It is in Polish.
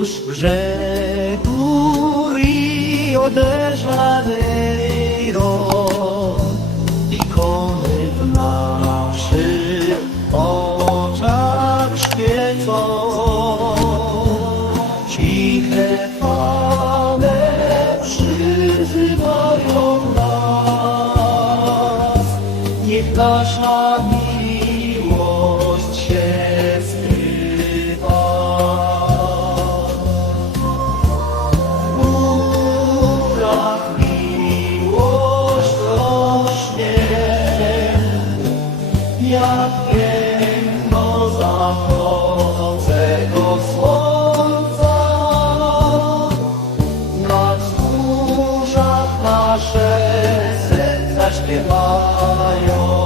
Już brzegu Rio de Janeiro Ikony w naszych oczach świecą. Ciche fale przyzywają nas. Niech nasza miłość jak piękno zachodzącego słońca. Na nasze serca śpiewają.